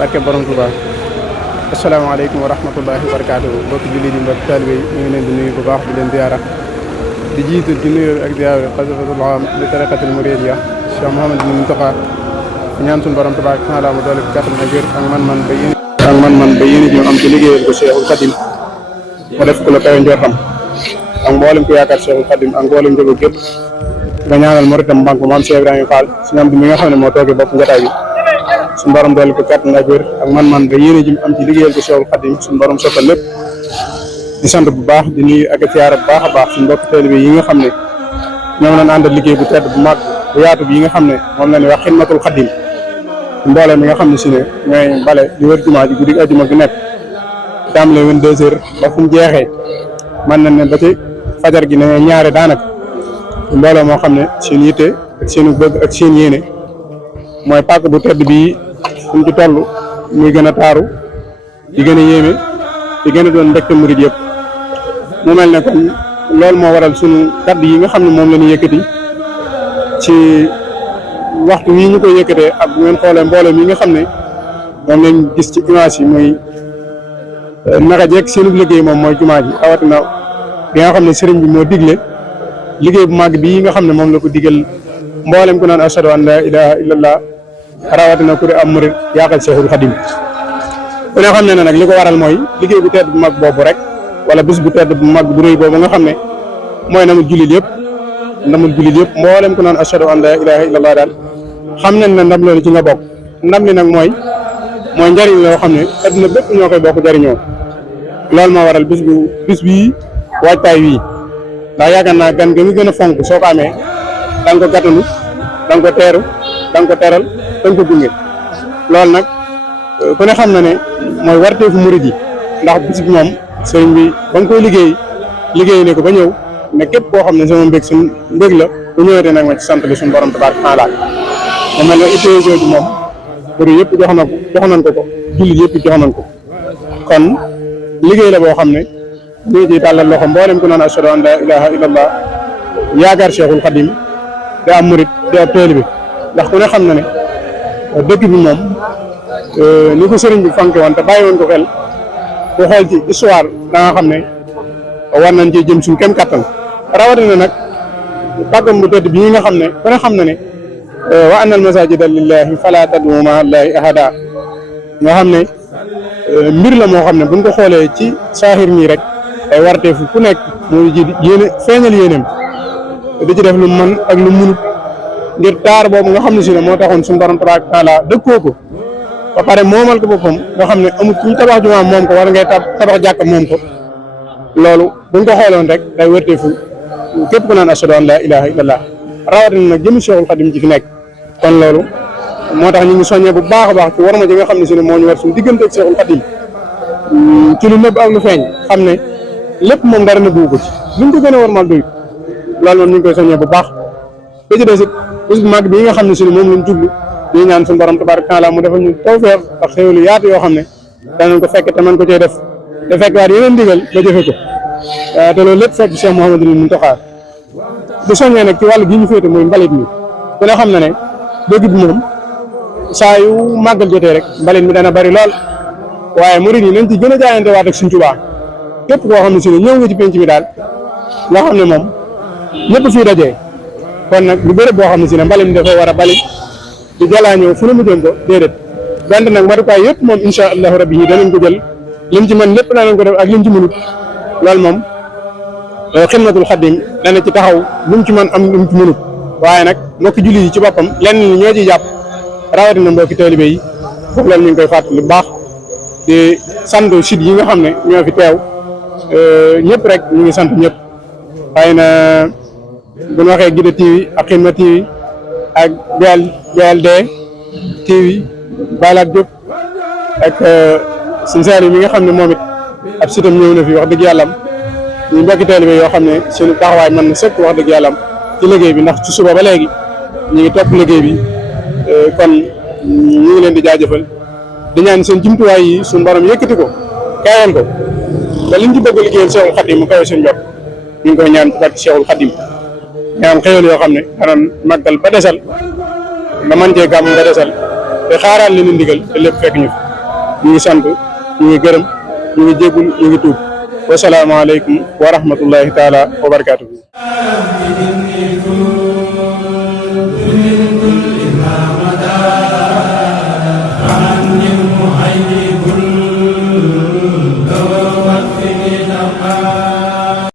barke borom Touba asalaamaaleykum wa rahmatullahi wa barakaatuhu mbokki jullit yi mbokki taalibe yi ñu ngi leen di nuyu bu baax di leen ziyaara di jiitu ci nuyoo ak ziyaara xalifatul aam li tariqatil muridiyya Cheikh Mouhamadou Mountakha ñaan suñu borom tabaaraka taala mu doole kattan ak wér ak man-man ba yéen ak man-man ba yéen ñu am ci liggéeyal ko Cheikhul Khadim mu def ko la kawe njortam ak mboolem ko yaakaar Cheikhul Khadim ak mboolem njaboot gépp nga ñaanal moritam banque maam Cheikh Ibrahima Fall suñu am bi mi nga xam ne moo toogee bopp njataay bi suñu borom doole ko kàttan ak wér ak man-man ba yéen ji am ci liggéeyal ko Cheikhul Khadim suñu borom sottal lépp di sant bu baax di nuyu ak siyaare bu baax a baax suñu mbokk taalibe yi nga xam ne ñoom lañ àndal liggéey bu tedd bu mag bu yaatu bi yi nga xam ne moom la ñuy wax xidmatul Khadim mbooloo mi nga xam ne si ne ñooy bale di wër jumaa ji guddi ajuma gi nekk tàmbalee 22 heures ba fu mu jeexee man nañ ne ba ci fajar gi ne ñaare daanaka mbooloo moo xam ne seen yitte ak seenu bëgg ak seen yéene mooy pàkk bu tedd bii fuñ ci toll muy gën a taaru di gën a yéeme di gën a doon mbégte murid yëpp mu mel ne kon loolu moo waral sunu kaddu yi nga xam ne moom la ñu yëkkati ci waxtu wii ñu koy yëkkatee ak bu ngeen xoolee mbooloo mi nga xam ne moom lañ gis ci image yi muy naka jekk seenu liggéey moom mooy jumaa ji rawatina bi nga xam ne sëriñ bi moo digle liggéey bu màgg bii nga xam ne moom la ko digal mboolem ku naan ashhadu an la ilaha illallah rawatina ku di am murid yaakaar Cheikhul Khadim ku ne xam ne nag li ko waral mooy liggéey bu tedd bu mag boobu rek wala bis bu tedd bu mag bu rëy boobu nga xam ne mooy namul jullit yëpp mboolem ku naan ashhadu an la ilaha illallah daal xam nañ ne ndam loolu ci nga bokk ndam li nag mooy njariñ loo xam ne adduna bépp ñoo koy bokk jariñoo loolu moo waral bis bii waajtaay wii ndax yaakaar naa gan nga gën a fonk soo ko amee da nga ko gàttanu da nga ko teeru da nga ko teral da nga ko gunge loolu nag ku ne xam na ne mooy warteefu murid yi ndax bis bi moom sëriñ bi ba nga koy liggéey ne ko ba ñëw ne képp koo xam ne sama mbég suñ mbég la bu ñëwee nag ma ci sant li suñu borom tabaaraka taala ma mel ne ittee jooju moom murid yëpp jox nañ ko jullit yëpp jox nañ ko kon liggéey la boo xam ne ñu ngi ciy tàllal loxo mboolem ku naan ashhadu an la ilaha illallah yaakaar Cheikhul Khadim di am murid di ab taalibe bi ndax ku ne xam na ne dëkk bi moom ni ko sëriñ bi fanke woon te bàyyi woon ko xel ku xool ci histoire da nga xam ne war nañ cee jëm suñ kem kattan rawatina nag pàkkam bu tedd bii nga xam ne ku ne xam na ne wa anna al masajida lillahi fala tad'u ma'a allahi ahada nga xam ne mbir la moo xam ne buñ ko xoolee ci saaxir nii rek ay warteefu ku nekk mooy ji yéene feeñal yéeneem di ci def lu mën ak lu munut ngir taar boobu nga xam ne si ne moo taxoon suñu borom tabaaraka taala dëkkoo ko ba pare moomal ko boppam nga xam ne amul kuñ tabax jumaa moom ko war ngay tabax jàkka moom ko loolu buñ ko xooloon rek day warteefu képp ku naan ashhadu an la ilaha illallah rawatina nag jëmi Cheikhul Khadim ci fi nekk kon loolu moo tax ñu ngi soññee bu baax a baax ci warma ji nga xam ne si ne moo ñu war suñu diggante ak Cheikhul Khadim ci lu nëbb ak lu feeñ xam ne lépp moom dara nëbbu ko ci luñ ko gën a warmal doy loolu moom ñu ngi koy soññee bu baax ba ci des it bis bu mag bi nga xam ne si ne moom lañ jublu ñu ñaan suñu borom tabaaraka taala mu defal ñu tawfeex ak xéwlu yaatu yoo xam ne danañ ko fekk te man ko cee def te fekk waat yeneen ndigal ba jëfe ko te loolu lépp fekk Cheikh Mouhamadou Mountakha di soññee nag ci wàllu gi ñu féete mooy mbalit mi ku ne xam na ne dëgg bi moom saa yu màggal jotee rek mbalit mi dana bari lool waaye murid yi nañ ci gën a jaayante waat ak Sëriñ Tuubaa képp koo xam ne si ne ñëw nga ci penc mi daal nga xam ne moom ñëpp fii dajee kon nag lu bëri boo xam ne si ne mbalit mi dafa war a bali di jalaañoo fu ne mu jëm ko déedéet donte nag matukaay yëpp moom insha allahu rabbi yi danañ ko jël lim ci mën lépp danañ ko def ak lim ci mënut loolu moom xidmatul Xadim dana ci taxaw lim ci mën am lim ci mënut waaye nag mbokki julli yi ci boppam lenn ni ñoo ciy jàpp rawatina mbokki taalibe yi foofu loolu ñu ngi koy fàttali bu baax di sant site yi nga xam ne ñoo fi teew ñëpp rek ñu ngi sant ñëpp xëy na bu ñu waxee Guida TV ak Xidma TV ak BLD TV Balaat Diop ak Sëñ mi nga xam ne moom it ab sitam ñëw na fi wax dëgg yàlla ñu mbokki taalibe yoo xam ne seen taxawaay mën na sëkk wax dëgg yàlla ci liggéey bi ndax ci suba ba léegi ñu ngi topp liggéey bi kon ñu ngi leen di jaajëfal di ñaan seen jumtuwaay yi suñu borom yëkkati ko kaayal ko ba liñ ci bëgg liggéeyal Cheikhul Khadim mu kawe seen jot ñu ngi koy ñaan ci barke Cheikhul Khadim ñaan xéwal yoo xam ne danañ màggal ba desal ba man cee gàmm ba desal te xaaraan li ñu ndigal te lépp fekk ñu fi ñu ngi sant ñu ngi gërëm ñu ngi jéggul ñu ngi tuub wasalaamaaleykum wa rahmatullahi taala wa barakaatuhu